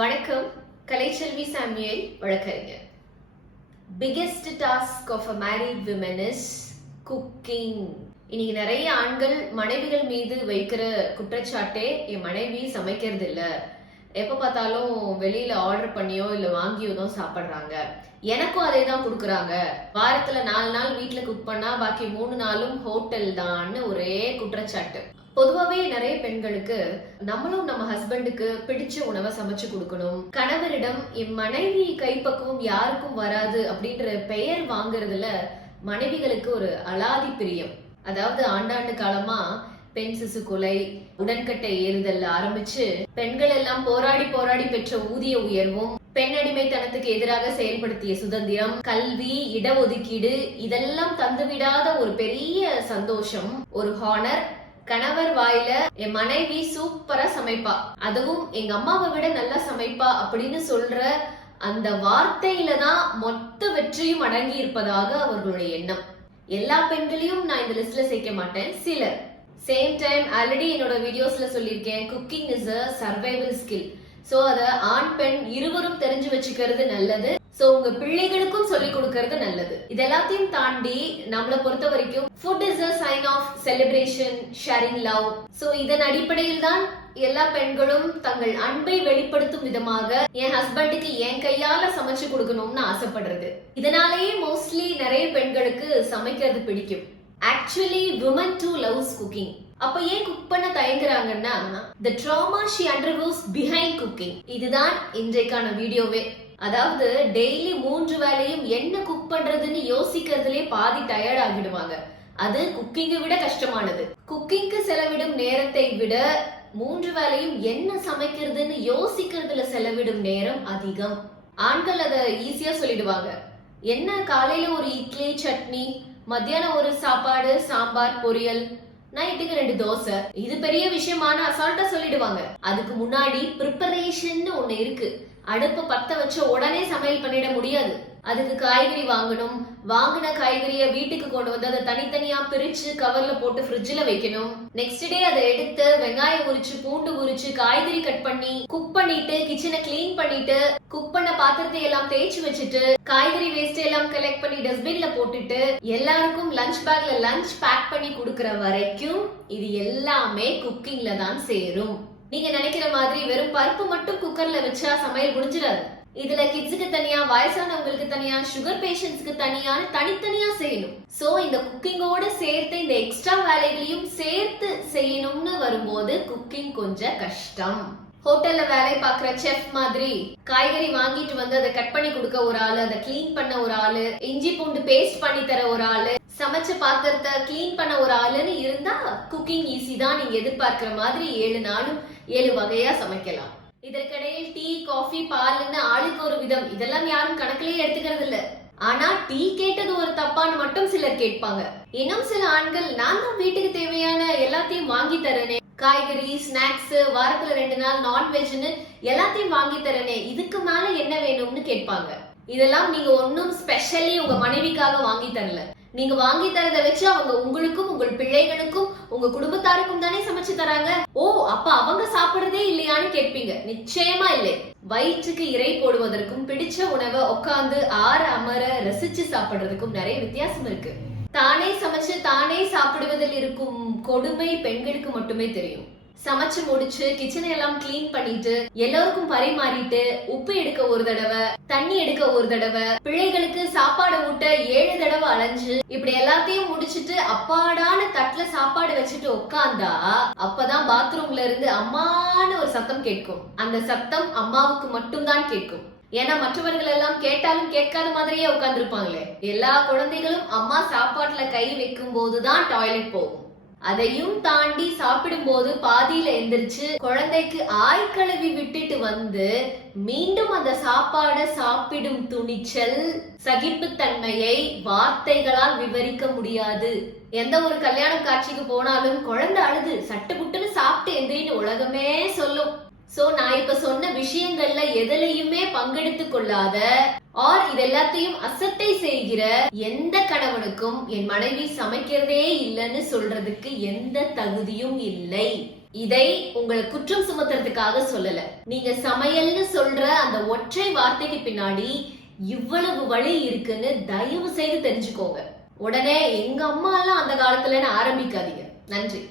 வணக்கம். கலைச்செல்வி சாமுவேல் வழக்கறிஞர். Biggest task of a married women is cooking. இன்னைக்கு நிறைய ஆண்கள் மனைவிகள் மீது வைக்கிற குற்றச்சாட்டே என் மனைவி சமைக்கிறது இல்ல, எப்ப பார்த்தாலும் வெளியில ஆர்டர் பண்ணியோ இல்ல வாங்கியோ தான் சாப்பிடுறாங்க, எனக்கும் அதே தான் கொடுக்குறாங்க, வாரத்துல 4 நாள் வீட்டுல குக் பண்ணா பாக்கி 3 நாளும் ஹோட்டல் தான்னு ஒரே குற்றச்சாட்டு. பொதுவாவே நிறைய பெண்களுக்கு நம்மளும் நம்ம ஹஸ்பண்டுக்கு பிடிச்ச உணவை சமைச்சு கொடுக்கணும், கணவரிடம் என் மனைவி கைப்பக்குவம் யாருக்கும் வராது அப்படின்ற பெயர் வாங்குறதுல மனைவிகளுக்கு ஒரு அலாதி பிரியம். அதாவது ஆண்டாண்டு காலமா பெண் சிசு கொலை, உடன்கட்டை ஏறுதல் ஆரம்பிச்சு பெண்கள் எல்லாம் போராடி போராடி பெற்ற ஊதிய உயர்வும், பெண் அடிமைத்தனத்துக்கு எதிராக செயல்படுத்திய சுதந்திரம், கல்வி, இடஒதுக்கீடு இதெல்லாம் தந்துவிடாத ஒரு பெரிய சந்தோஷம், ஒரு ஹானர். கணவர் வாயில என் மனைவி சூப்பரா சமைப்பா, அதுவும் எங்க அம்மாவை விட நல்லா சமைப்பா அப்படின்னு சொல்ற அந்த வார்த்தையில தான் மொத்த வெற்றியும் அடங்கி இருப்பதாக அவர்களுடைய எண்ணம். எல்லா பெண்களையும் நான் இந்த லிஸ்ட்ல சேர்க்க மாட்டேன், சிலர். சேம் டைம் ஆல்ரெடி என்னோட வீடியோஸ்ல சொல்லியிருக்கேன், cooking is a survival skill. So அத ஆண் பெண் இருவரும் தெரிஞ்சு வச்சுக்கிறது நல்லது. சோ உங்க பிள்ளைகளுக்கும் சொல்லி கொடுக்கறது நல்லது. இதெல்லாத்தையும் தாண்டி நம்மளை பொறுத்த வரைக்கும் food is a sign of celebration, sharing love. So இதன் அடிப்படையில் தான் எல்லா பெண்களும் தங்கள் அன்பை வெளிப்படுத்தும் விதமாக என் ஹஸ்பண்டுக்கு என் கையால சமைச்சு கொடுக்கணும்னு ஆசைப்படுறது. இதனாலேயே மோஸ்ட்லி நிறைய பெண்களுக்கு சமைக்கிறது பிடிக்கும். Actually women too loves cooking. அப்ப ஏன் குக் பண்ண தயங்குறாங்கன்னா, the trauma she undergoes behind cooking. இதுதான் இன்றைக்கான வீடியோவே. அதாவது டெய்லி 3 வேளையும் என்ன குக் பண்றதுன்னு யோசிக்கிறதுலே பாதி டயர்ட் ஆகிடுவாங்க. அது குக்கிங்கை விட கஷ்டமானது. குக்கிங்க்கு செலவிடும் நேரத்தை விட 3 வேளையும் என்ன சமைக்கிறதுன்னு யோசிக்கிறதுல செலவிடும் நேரம் அதிகம். ஆண்கள் அத ஈஸியா சொல்லிடுவாங்க. என்ன காலையில ஒரு இட்லி சட்னி, மத்தியானம் ஒரு சாப்பாடு சாம்பார் பொரியல், நைட்டுக்கு 2 தோசை, இது பெரிய விஷயமான அசால்ட்டா சொல்லிடுவாங்க. அதுக்கு முன்னாடி ப்ரிப்பரேஷன் ஒண்ணு இருக்கு. அடுப்பு பத்த வச்ச உடனே சமையல் பண்ணிட முடியாது. அதுக்கு காய்கறி வாங்கணும், வாங்கின காய்கறிய வீட்டுக்கு கொண்டு வந்து அதை தனித்தனியா பிரிச்சு கவர்ல போட்டு ஃப்ரிட்ஜ்ல வைக்கணும். நெக்ஸ்ட் டே அதை எடுத்து வெங்காயம் உரிச்சு பூண்டு உரிச்சு காய்கறி கட் பண்ணி குக் பண்ணிட்டு கிச்சனை கிளீன் பண்ணிட்டு குக் பண்ண பாத்திரத்தை எல்லாம் தேய்ச்சி வச்சுட்டு காய்கறி வேஸ்ட் எல்லாம் கலெக்ட் பண்ணி டஸ்ட்பின்ல போட்டுட்டு எல்லாருக்கும் லஞ்ச் பேக்ல லஞ்ச் பேக் பண்ணி கொடுக்கற வரைக்கும் இது எல்லாமே குக்கிங்ல தான் சேரும். நீங்க நினைக்கிற மாதிரி வெறும் பருப்பு மட்டும் குக்கர்ல வச்சா சமையல் முடிஞ்சிடாது. இதுல கிட்ஸுக்கு தனியா, வயசானவங்களுக்கு தனியா, சுகர் பேஷண்ட்ஸ்க்கு தனியான்னு தனித்தனியா செய்யணும். சோ இந்த குக்கிங்கோட சேர்த்து இந்த எக்ஸ்ட்ரா வேலைகளையும் சேர்த்து செய்யணும்னு வரும்போது குக்கிங் கொஞ்சம் கஷ்டம். ஹோட்டல்ல வேலை பாக்குற செஃப் மாதிரி காய்கறி வாங்கிட்டு வந்து அதை கட் பண்ணி கொடுக்க ஒரு ஆளு, அதை கிளீன் பண்ண ஒரு ஆளு, இஞ்சி பூண்டு பேஸ்ட் பண்ணி தர ஒரு ஆளு, சமைச்ச பாத்திரத்தை கிளீன் பண்ண ஒரு ஆளுன்னு இருந்தா குக்கிங் ஈஸி தான். நீங்க எதிர்பார்க்கிற மாதிரி 7 நாளும் 7 வகையா சமைக்கலாம். இதற்கிடையில் டீ, காஃபி, பால்னு ஆளுக்கு ஒரு விதம், இதெல்லாம் யாரும் கணக்கிலேயே எடுத்துக்கிறது இல்ல. ஆனா டீ கேட்டது ஒரு தப்பான்னு மட்டும் சிலர் கேட்பாங்க. இன்னும் சில ஆண்கள், நான் தான் வீட்டுக்கு தேவையான எல்லாத்தையும் வாங்கி தரனே, காய்கறி, ஸ்நாக்ஸ், வாரத்துல 2 நாள் நான்வெஜ்னு எல்லாத்தையும் வாங்கி தரனே, இதுக்கு மேல என்ன வேணும்னு கேட்பாங்க. இதெல்லாம் நீங்க ஒன்னும் ஸ்பெஷலி உங்க மனைவிக்காக வாங்கி தரல. நீங்க வாங்கி தரத வச்சு அவங்க உங்களுக்கும் உங்கள் பிள்ளைகளுக்கும் உங்க குடும்பத்தாருக்கும் தானே சமைச்சு தராங்க. ஓ, அப்ப அவங்க சாப்பிடுறதே இல்லையான்னு கேட்பீங்க. நிச்சயமா இல்லை. வயிற்றுக்கு இறை போடுவதற்கும் பிடிச்ச உணவை உட்கார்ந்து ஆற அமர ரசிச்சு சாப்பிடுறதுக்கும் நிறைய வித்தியாசம் இருக்கு. தானே சமைச்சு தானே சாப்பிடுவதில் இருக்கும் கொடுமை பெண்களுக்கு மட்டுமே தெரியும். சமைச்சு முடிச்சு கிச்சனை எல்லாம் கிளீன் பண்ணிட்டு எல்லாருக்கும் பரிமாறிட்டு உப்பு எடுக்க ஒரு தடவை, தண்ணி எடுக்க ஒரு தடவை, பிள்ளைகளுக்கு சாப்பாடு ஊட்ட 7 தடவை அலைஞ்சு இப்படி எல்லாத்தையும் முடிச்சிட்டு அப்பாடான தட்டுல சாப்பாடு வச்சுட்டு உட்கார்ந்தா அப்பதான் பாத்ரூம்ல இருந்து அம்மான்னு ஒரு சத்தம் கேட்கும். அந்த சத்தம் அம்மாவுக்கு மட்டும்தான் கேட்கும். ஏன்னா மற்றவர்கள் எல்லாம் கேட்டாலும் கேட்காத மாதிரியே உட்கார்ந்துருப்பாங்களே. எல்லா குழந்தைகளும் அம்மா சாப்பாட்டுல கை வைக்கும் போதுதான் டாய்லெட் போகும். அதையும் தாண்டி சாப்பிடும் போது பாதியில எந்திரிச்சு குழந்தைக்கு ஆய் கழுவி விட்டுட்டு வந்து மீண்டும் அந்த சாப்பாட சாப்பிடும் துணிச்சல், சகிப்புத்தன்மையை வார்த்தைகளால் விவரிக்க முடியாது. எந்த ஒரு கல்யாண காட்சிக்கு போனாலும் குழந்தை அழுது சட்டு புட்டுன்னு சாப்பிட்டு எந்திரின்னு உலகமே சொல்லும். சோ நான் இப்ப சொன்ன விஷயங்கள்ல எதிலையுமே பங்கெடுத்து கொள்ளாத ஆர் இது எல்லாத்தையும் அசட்டை செய்கிற எந்த கணவனுக்கும் என் மனைவி சமைக்கிறதே இல்லைன்னு சொல்றதுக்கு எந்த தகுதியும் இல்லை. இதை உங்களை குற்றம் சுமத்துறதுக்காக சொல்லல. நீங்க சமையல்னு சொல்ற அந்த ஒற்றை வார்த்தைக்கு பின்னாடி இவ்வளவு வழி இருக்குன்னு தயவு செய்து தெரிஞ்சுக்கோங்க. உடனே எங்க அம்மா எல்லாம் அந்த காலத்துலன்னு ஆரம்பிக்காதீங்க. நன்றி.